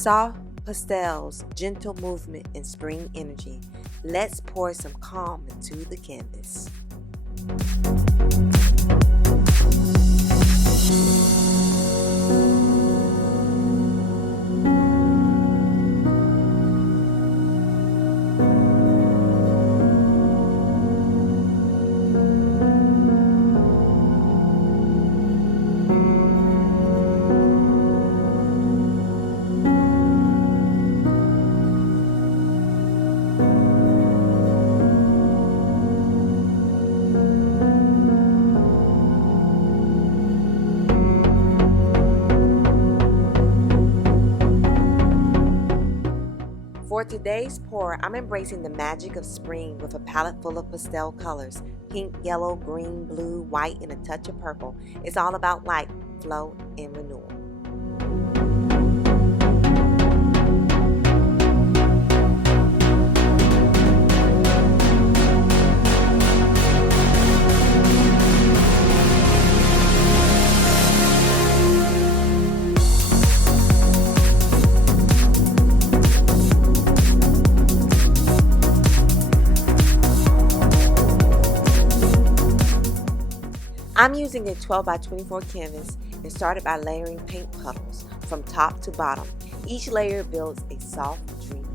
Soft pastels, gentle movement, and spring energy. Let's pour some calm into the canvas. For today's pour, I'm embracing the magic of spring with a palette full of pastel colors: pink, yellow, green, blue, white, and a touch of purple. It's all about light, flow, and renewal. I'm using a 12 by 24 canvas and started by layering paint puddles from top to bottom. Each layer builds a soft dream.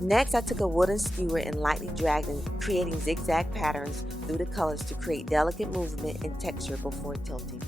Next, I took a wooden skewer and lightly dragged it, creating zigzag patterns through the colors to create delicate movement and texture before tilting.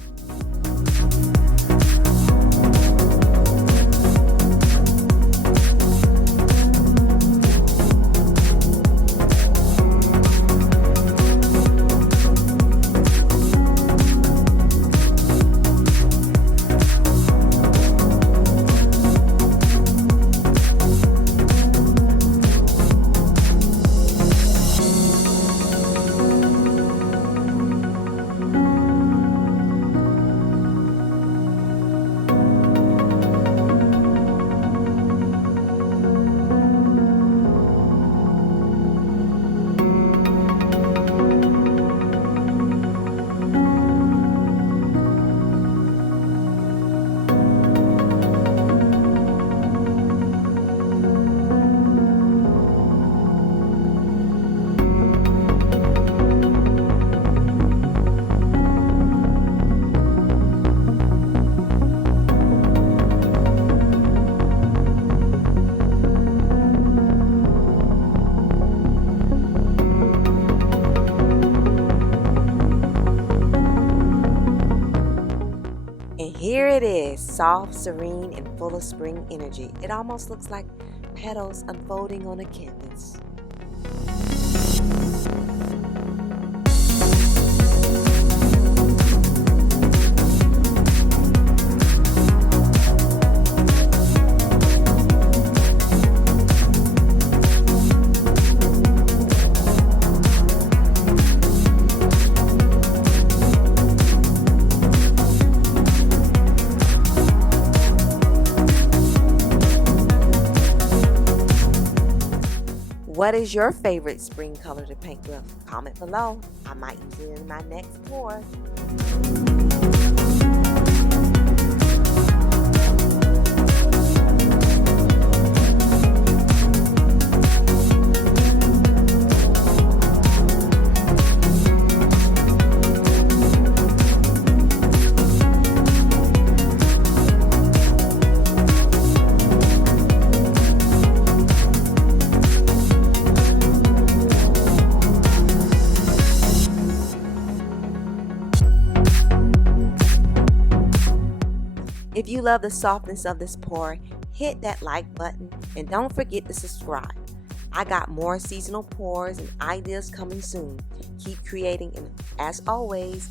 And here it is, soft, serene, and full of spring energy. It almost looks like petals unfolding on a canvas. What is your favorite spring color to paint with? Comment below. I might use it in my next pour. If you love the softness of this pour, hit that like button and don't forget to subscribe. I got more seasonal pours and ideas coming soon. Keep creating, and as always,